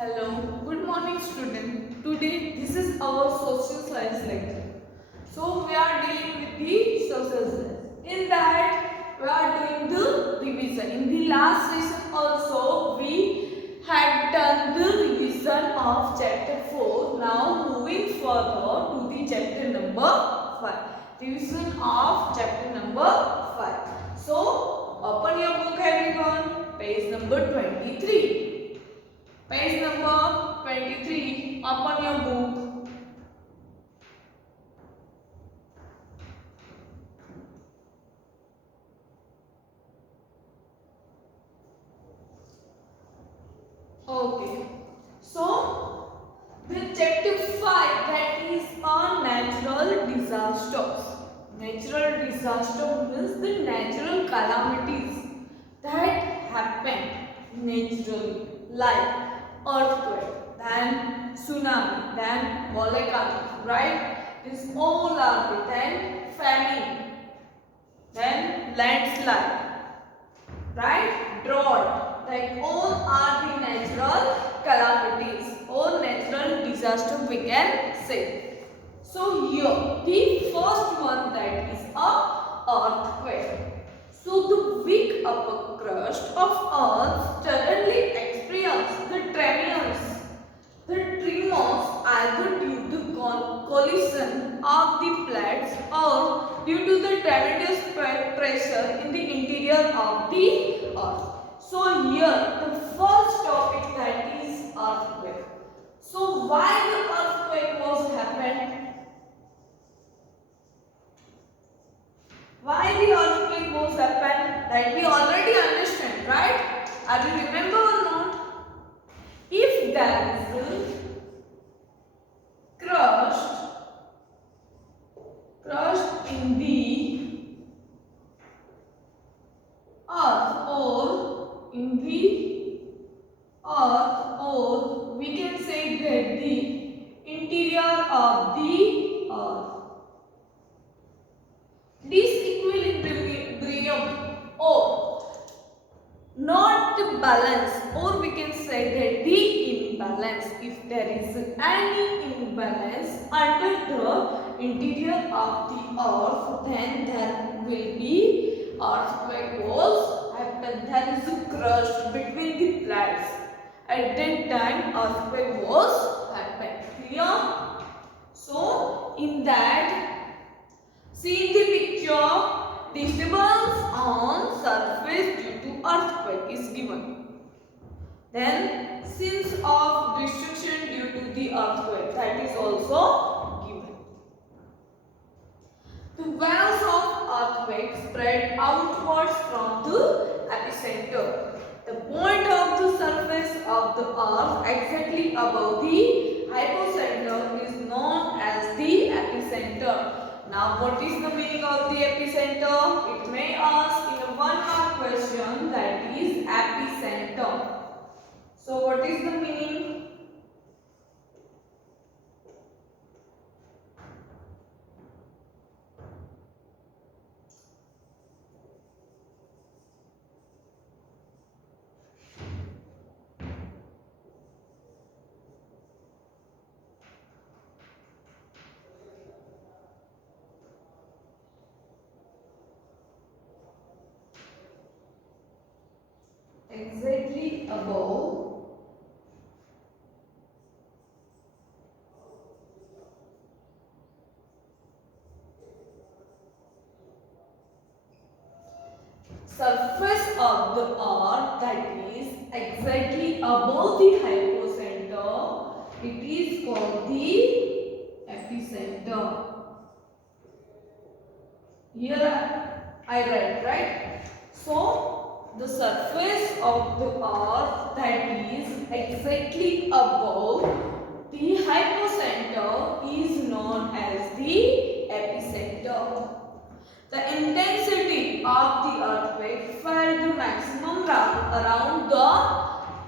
Hello, good morning student. Today this is our social science lecture. So we are dealing with the social science. In that we are doing the revision. In the last session also we had done the revision of chapter 4. Now moving further to the chapter number 5. Revision of chapter number 5. So open your book everyone. Page number 23. Page number 23, open your book. Okay. So, the chapter 5, that is on natural disasters. Natural disaster means the natural calamities that happen naturally, like earthquake, then tsunami, then volcano, right? These all are the then famine, then landslide, right? Drought, like all are the natural calamities or natural disaster we can say. So here the first one, that is a earthquake. So the weak upper crust of earth suddenly experienced the tremors. The tremors either due to collision of the plates or due to the tremendous pressure in the interior of the earth. So here the first topic, that is earthquake. So why the earthquake was happened? Why the earthquake was happened? That we already understand, right? Are you remember or not? If there is crushed in the earth or in the earth, or we can say that the interior of the earth, disequilibrium or not the balance, or we can say that the imbalance. If there is any imbalance under the interior of the earth, then there will be earthquake was happen. There is a crush between the plates. At that time earthquake was happen. Clear? So in that, see in the picture, disturbance on surface due to earthquake is given. Then scenes of destruction due to the earthquake, that is also given. The waves of earthquake spread outwards from the epicenter. The point of the surface of the earth exactly above the hypocenter is known as the epicenter. Now what is the meaning of the epicenter? It may ask in a one-mark question, that is epicenter. So what is the meaning? Exactly above surface of the earth, that is exactly above the hypocenter, it is called the epicenter. Here I write, right? So the surface of the earth, that is exactly above the hypocenter, is known as the epicenter. The intensity of the earthquake felt the maximum around the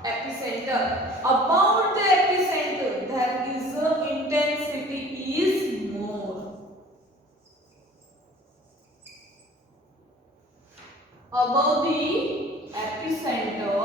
epicenter. About the epicenter, there is intensity is more. Above the epicenter,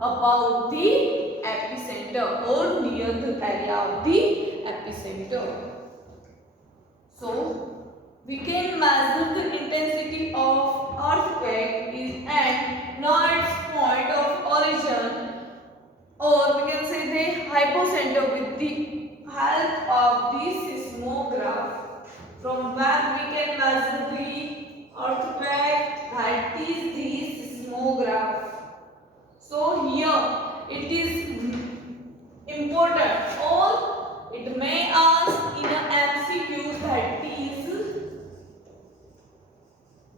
about the epicenter or near the area of the epicenter. So we can measure the intensity of earthquake is at not its point of origin, or we can say the hypocenter with the help of the seismograph, from where we can measure the earthquake, that is the seismograph. So here it is important, or it may ask in a MCQ, that is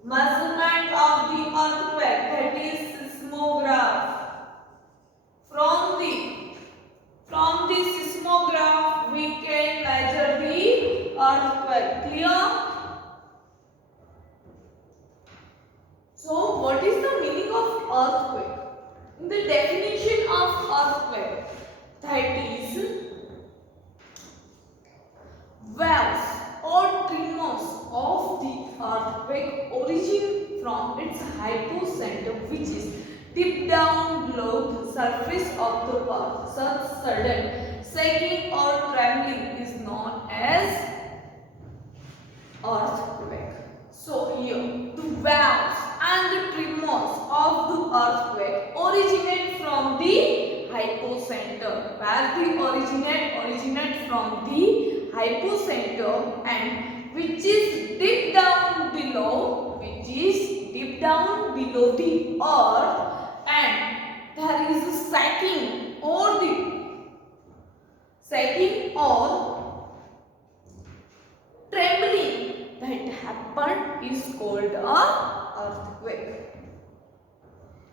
measurement of the earthquake, that is seismograph. From the seismograph we can measure the earthquake. Clear? So what is the meaning of earthquake? In the definition of earthquake, that is waves or tremors of the earthquake origin from its hypocenter, which is deep down below the surface of the earth. Such sudden shaking or trembling is known as earthquake. So here the waves and the tremors of the earthquake originate from the hypocenter, where they originate from the hypocenter, and which is deep down below the earth, and there is a sagging or trembling that happened is called a earthquake.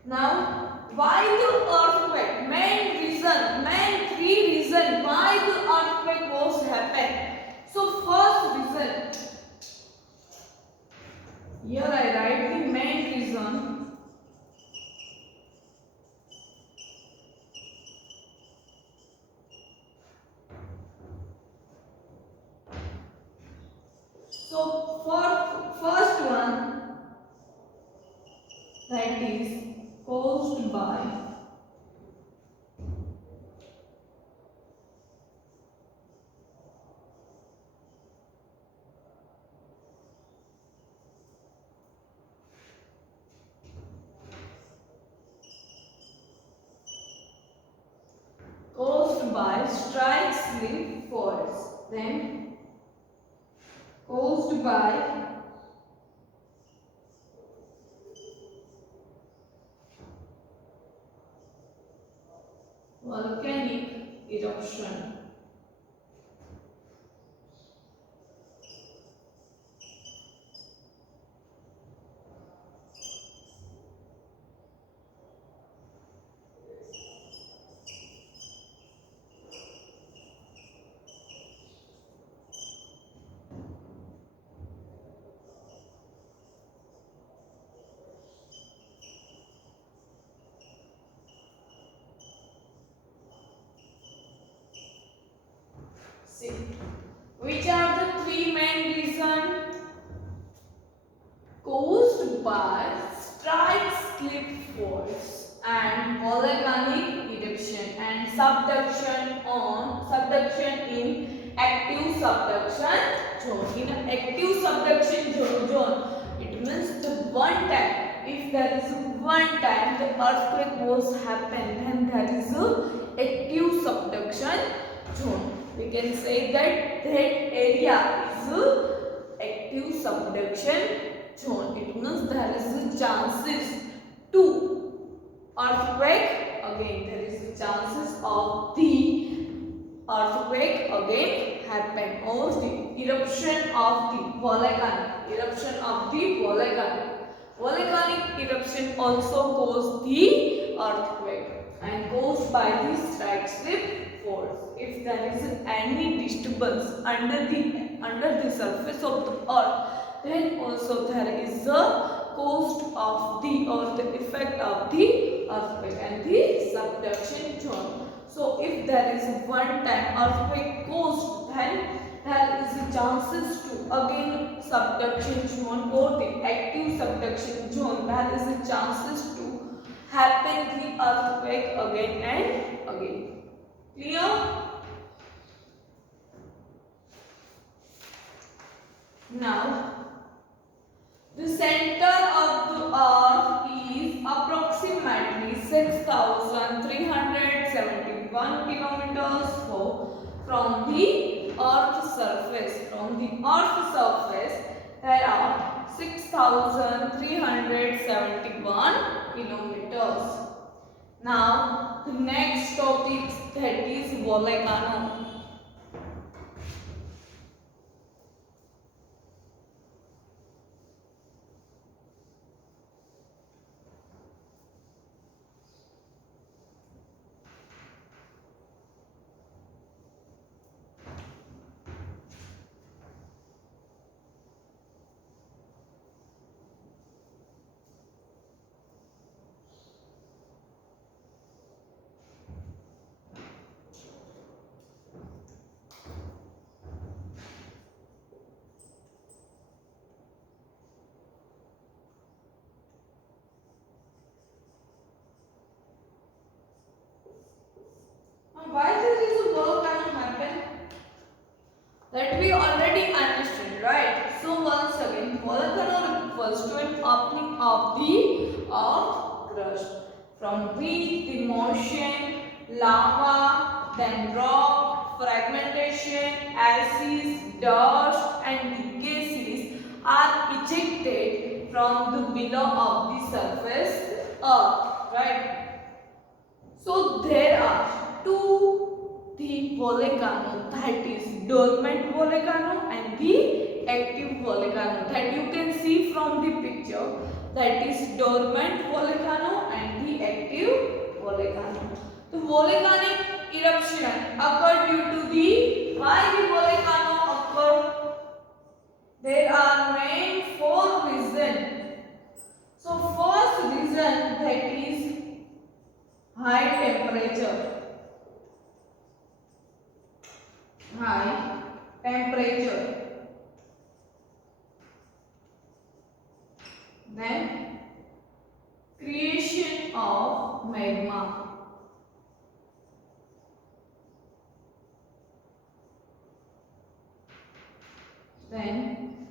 Now, why the earthquake? Main three reasons why the earthquake was happened. So first reason, here I write the main reason. So for first one, that is caused by strike slip faults, then caused by volcanic eruption. See, which are the three main reasons? Caused by strike slip faults and volcanic eruption and subduction in active subduction zone. In an active subduction zone, it means the one time, if there is one time the earthquake was happened, then there is a active subduction zone. We can say that area is a active subduction zone. It means there is a chances to earthquake again. There is a chances of the earthquake again happen, or the eruption of the volcanic eruption also cause the earthquake and caused by the strike slip faults. If there is any disturbance under the surface of the earth, then also there is a cause of the, or the effect of the earthquake and the subduction zone. So if there is one time earthquake caused, then there is a chances to again subduction zone or the active subduction zone. There is a chances to happen the earthquake again and again. Clear? Now, the center of the earth is approximately 6,371 kilometers from the earth's surface. From the earth's surface, there are 6,371 kilometers. Now, the next topic, that is volcano. Why there is a volcano happen? That we already understood, right? So once again, volcano refers to an opening of the earth crust from which the motion, lava, then rock, fragmentation, ashes, dust, and the gases are ejected from the below of the surface earth, right? So there are two the volcano, that is dormant volcano and the active volcano, that you can see from the picture, that is dormant volcano and the active volcano. The volcanic eruption occurred due to the why the volcano occurred. There are main four reasons. So first reason, that is high temperature. High temperature. Then creation of magma. Then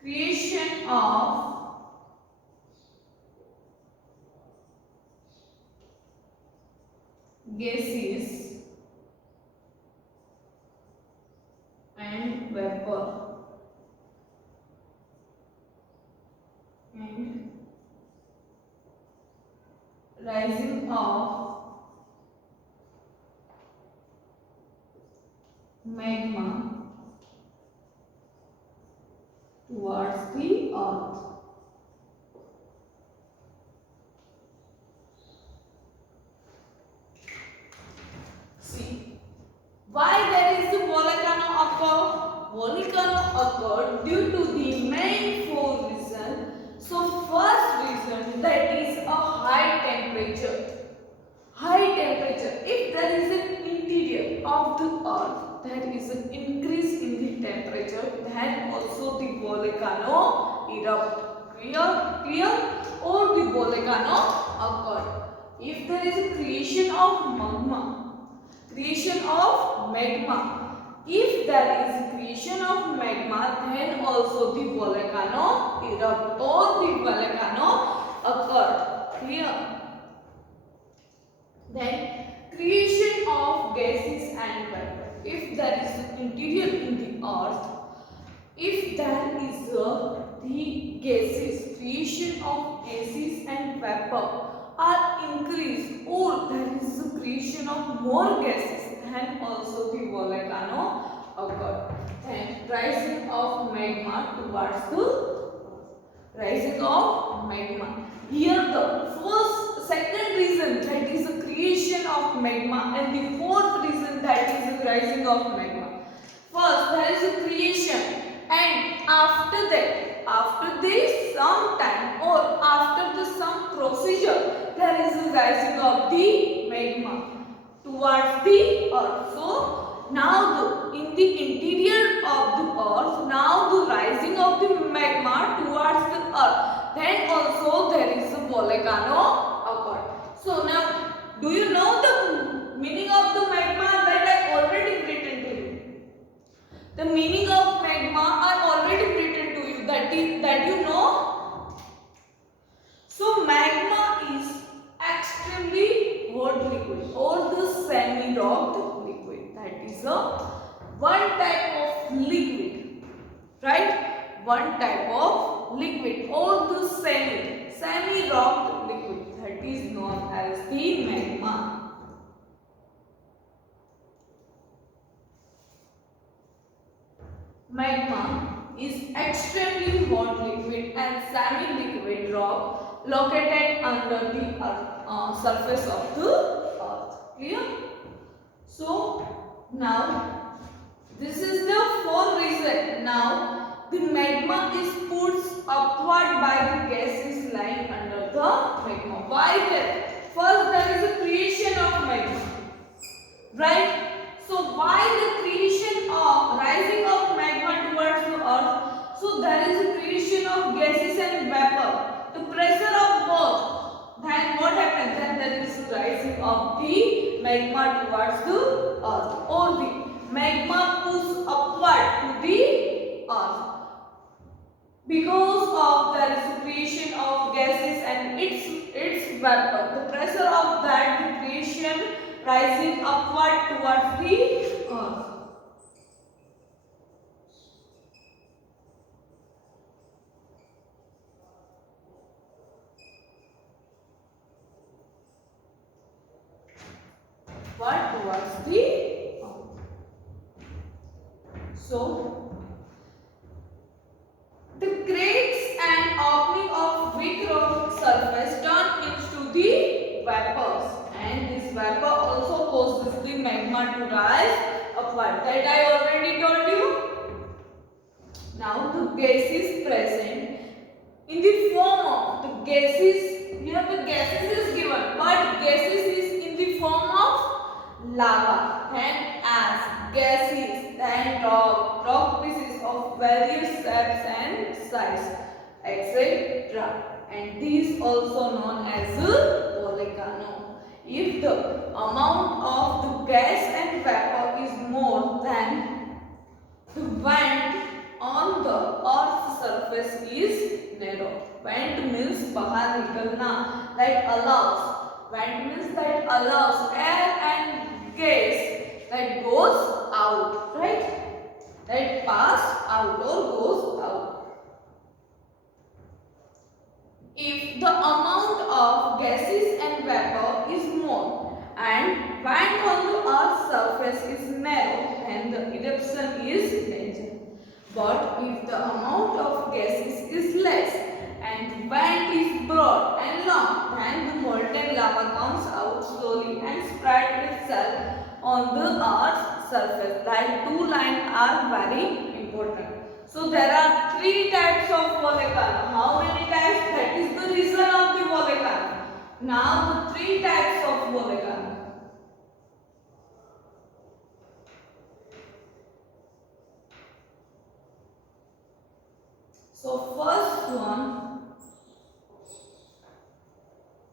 creation of gases and vapor, and rising of magma towards the earth. See, why there is a volcano occur? Volcano occurred due to the main four reasons. So first reason, that is a high temperature. High temperature. If there is an interior of the earth, there is an increase in the temperature, then also the volcano erupt. Clear? Or the volcano occurred. If there is a creation of magma, if there is creation of magma, then also the volcano erupt or the volcano occurred. Clear? Then creation of gases and vapor. If there is interior in the earth, if there is the gases, creation of gases and vapor are increased, or there is a creation of more gases, then also the volcano occurred. Then rising of magma towards the rising of magma. Here the second reason, that is the creation of magma, and the fourth reason, that is the rising of magma. First there is a creation, and after this some time or after some procedure, there is a rising of the magma towards the earth. So now in the interior of the earth, now the rising of the magma towards the earth, then also there is a volcano So now, do you know the meaning of the magma that I already written to you? The meaning of magma I already written to you. That you know. So magma is extremely hot liquid or the semi-rocked liquid. That is a one type of liquid, right? One type of liquid or the semi-rocked liquid that is known as the magma. Magma is extremely hot liquid and semi-liquid rock located under the surface of the earth. Clear? So now this is the fourth reason. Now the magma is pushed upward by the gases lying under the magma. Why that? First, there is a creation of magma, right? So why the creation of rising of magma towards the earth? So there is a creation of gases and vapor. The pressure of both. Then what happens? Then there is rising of the magma towards the earth, or the magma pushes upward to the earth. Because of there is a creation of gases and its vapor. The pressure of that, the creation rising upward towards the earth. What towards the earth. So the cracks and opening of weak rock surface turn into the vapors, and this vapor also causes the magma to rise upward. That I already told you. Now the gases present in the form of the gases, here the gases is given, but gases is in the form of lava, then ash, gases, then rock pieces of various shapes and size, etc. And these also known as a volcano. If the amount of the gas and vapor is more than the vent on the earth's surface is narrow. Vent means bahar nikalna, that allows. Vent means that allows air and gas that goes out, right? That pass out or goes out. If the amount of gases and vapor is more and vent on the earth's surface is narrow, then the eruption is danger. But if the amount of gases is less and the vent is broad and long, then the molten lava comes out slowly and spread itself on the earth's surface. That two lines are very important. So there are three types of volcano. How many types? That is the reason of the volcano. Now the three types of volcano. So first one,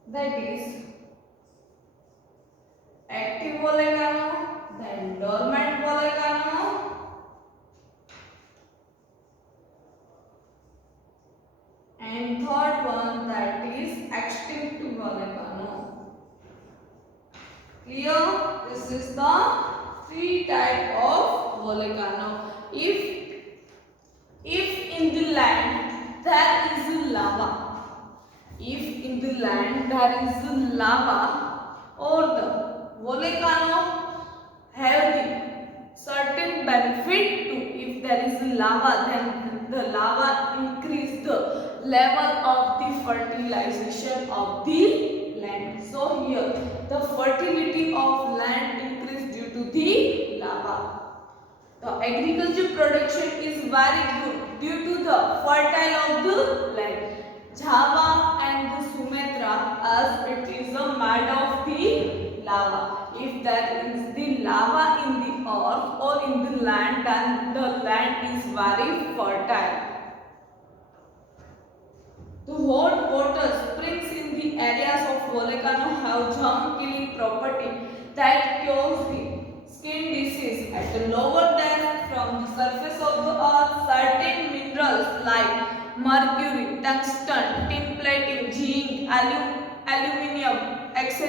that is active volcano, then dormant volcano, and third one, that is extinct volcano. Clear? This is the three type of volcano. If in the land there is lava, if in the land there is lava, or the volcano have the certain benefit to, if there is lava, then the lava increase the level of the fertilization of the land. So here the fertility of land increase due to the lava. The agriculture production is very good due to the fertile of the land. Java and the Sumatra, as it is made of the lava. If there is the lava in the earth or in the land, then the land is very fertile. The hot water springs in the areas of volcano have germ-killing property that cures the skin disease. At the lower depth from the surface of the earth, certain minerals like mercury, tungsten, tin plating, zinc, aluminium, etc.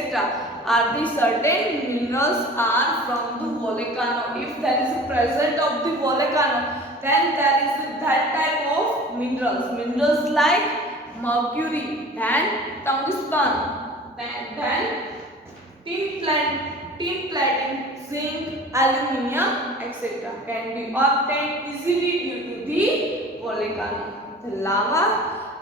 are the certain minerals are from the volcano. If there is a presence of the volcano, then there is that type of minerals like mercury and tungsten, then tin plating, zinc, aluminium, etc. can be obtained easily due to the volcano. The lava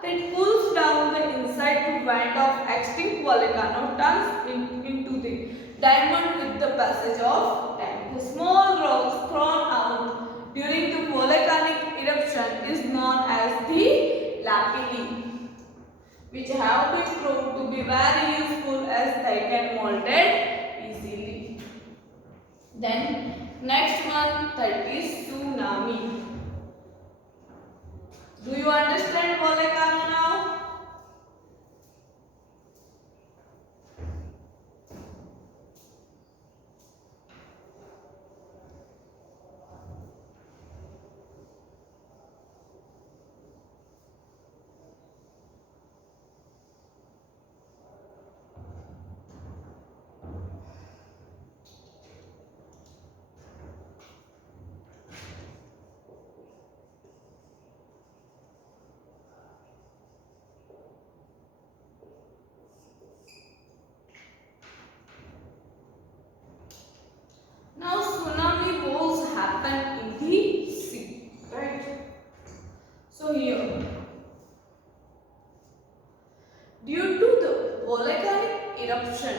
that pulls down the inside vent of extinct volcano turns into the diamond with the passage of time. The small rocks thrown out during the volcanic eruption is known as the lapilli, which have been proved to be very useful as they can mold it easily. Then next one, that is tsunami. Do you understand volcano now? Now tsunami waves happen in the sea, right? So here, due to the volcanic eruption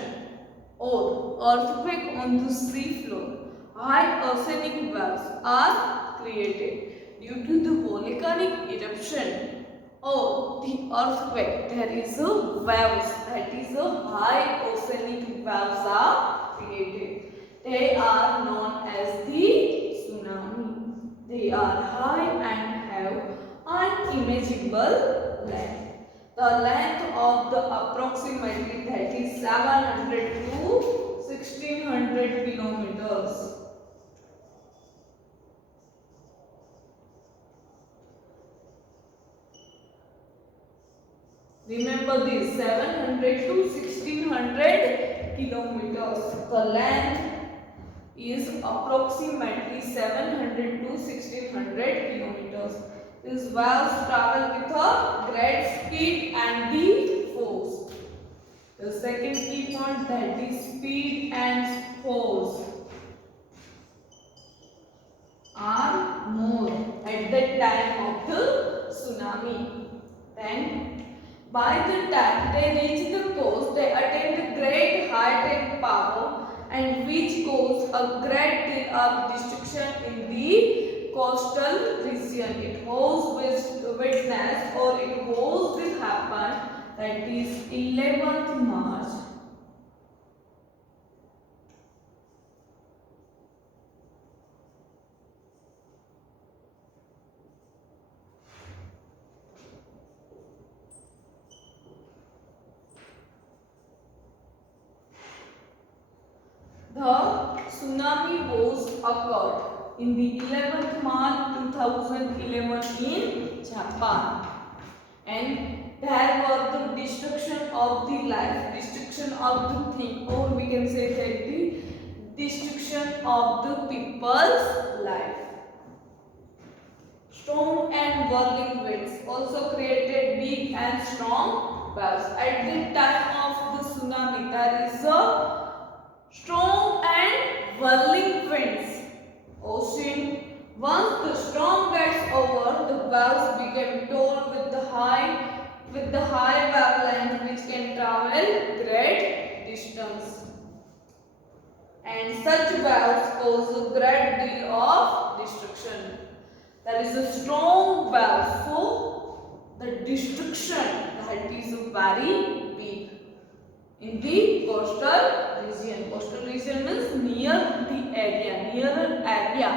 or earthquake on the sea floor, high oceanic waves are created. Due to the volcanic eruption or the earthquake, there is a waves, that is a high oceanic waves are created. They are known as the tsunami. They are high and have unimaginable length. The length of the approximately, that is 700 to 1600 kilometers. Remember this, 700 to 1600 kilometers. The length is approximately 700 to 1600 kilometers. These waves travel with a great speed and the force. The second key point, that is speed and force, are more at the time of the tsunami. Then by the time they reach the coast, they attain the great height and power, and which cause a great deal of destruction in the coastal region. It was witnessed, or it was this happened, that is 11th March. The tsunami was occurred in the 11th March 2011 in Japan, and there was the destruction of the life, destruction of the thing, or we can say that the destruction of the people's life. Storm and whirling winds also created big and strong waves. At the time of the tsunami, there is a storm and whirling winds. Ocean. Once the storm gets over, the waves become tall with the high wavelength, which can travel great distance. And such waves cause a great deal of destruction. There is a strong wave, so the destruction, that is very big. In the coastal region. Coastal region means near the area, near area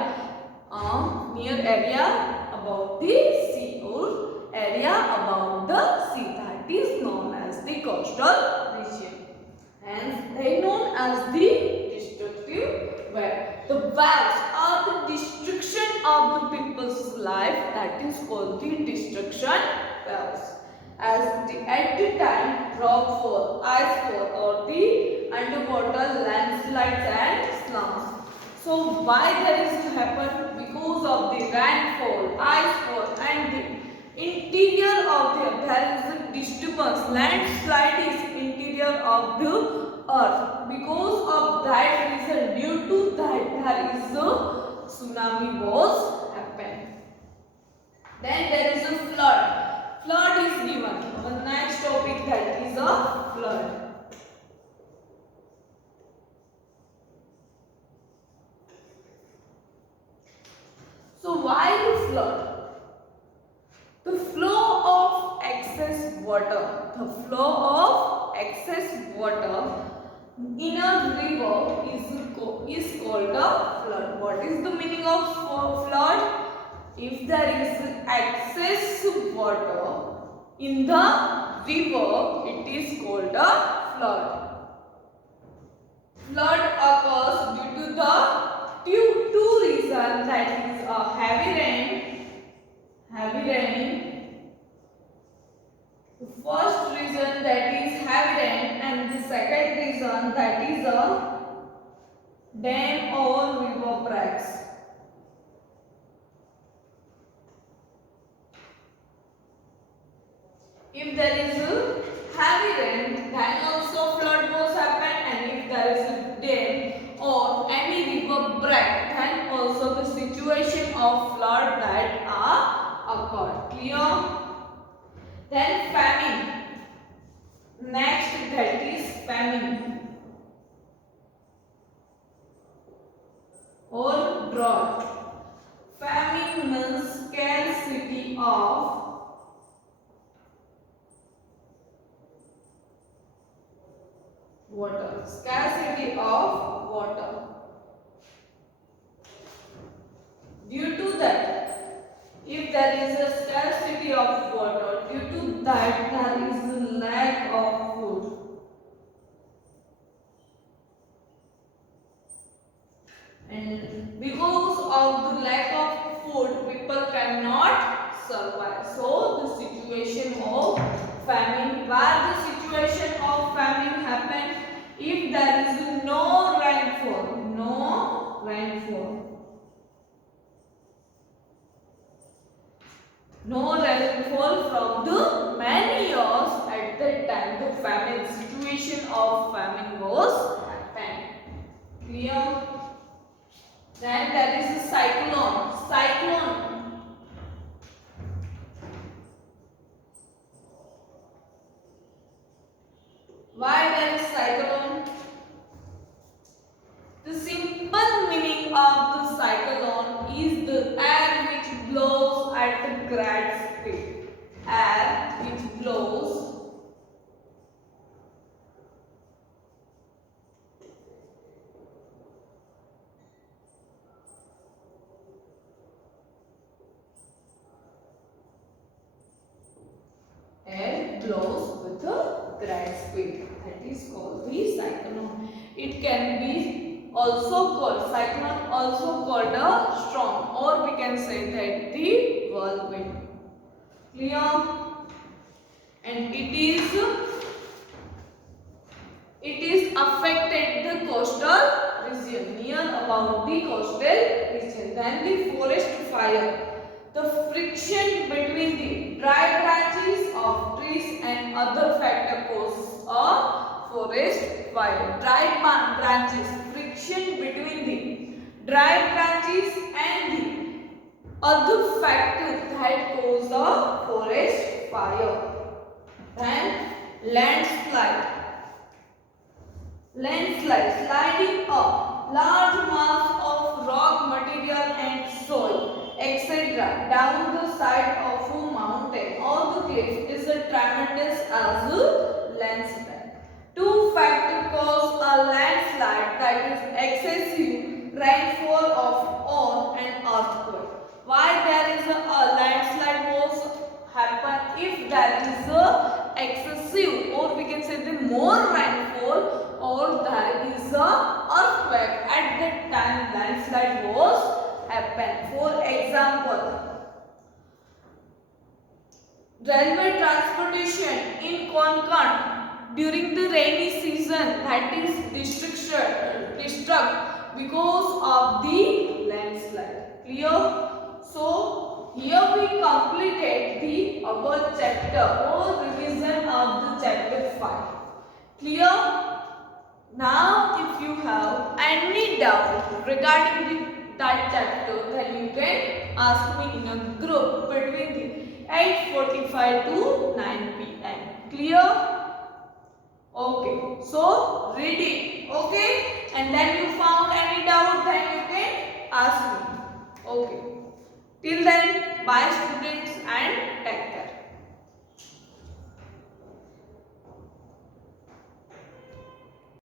about the sea, or area about the sea, that is known as the coastal region. Hence, they known as the destructive wave. The waves are the destruction of the people's life, that is called the destruction waves. As at the time rockfall, icefall or the underwater landslides and slumps. So why there is to happen? Because of the rainfall, icefall and the interior of the there is a disturbance. Landslide is interior of the earth. Because of that reason, due to that there is a tsunami was happened. Then there is a flood. Flood is given. The next topic that is a flood. So why the flood? The flow of excess water. The flow of excess water in a river is called a flood. What is the meaning of flood? If there is excess water in the river, it is called a flood. Flood occurs due to the two reasons, that is a heavy rain. The first reason that is heavy rain, and the second reason that is a dam or river breaks. If there is a heavy rain, then also flood was happen, and if there is a dam or any river break, then also the situation of flood that are occurred. Clear? Then famine. Next, that is famine or drought. Famine means scarcity of water. Scarcity of water. Due to that, if there is a scarcity of water, due to that there is a lack of food. And because of the lack of food, people cannot survive. So the situation of famine, why the situation of famine happens? If there is no rainfall, from the many years, at that time the famine situation of famine was happened. Clear? Then there is a cyclone. Why there is cyclone? The simple meaning of the cyclone is the air which blows at a great speed. Air which blows with a great speed. That is called the cyclone. It can be also called cyclone, also called a storm, or we can say that the whirlwind. Clear? And it is affected the coastal region, near about the coastal region. Then the forest fire. The friction between the dry branches of trees and other factor causes a forest fire. Dry branches, friction between the dry branches and the other factor that cause a forest fire. Then landslide. Sliding a large mass of rock material and soil, etc. down the side of a mountain or the cliff is a tremendous as a landslide. Two factors cause a landslide, that is excessive rainfall of an earthquake. Why there is a landslide was happen? If there is a excessive, or we can more rainfall or there is a earthquake. At that time landslide was happen. For example, railway transportation in Konkan during the rainy season, that is disturbed because of the landslide. Clear? So here we completed the above chapter or revision of the chapter 5. Clear? Now if you have any doubt regarding that chapter, then you can ask me in a group between the 8:45 to 9 p.m. Clear? Okay. So read it. Okay. And then you found any doubt, then you can ask me. Okay. Till then, bye students.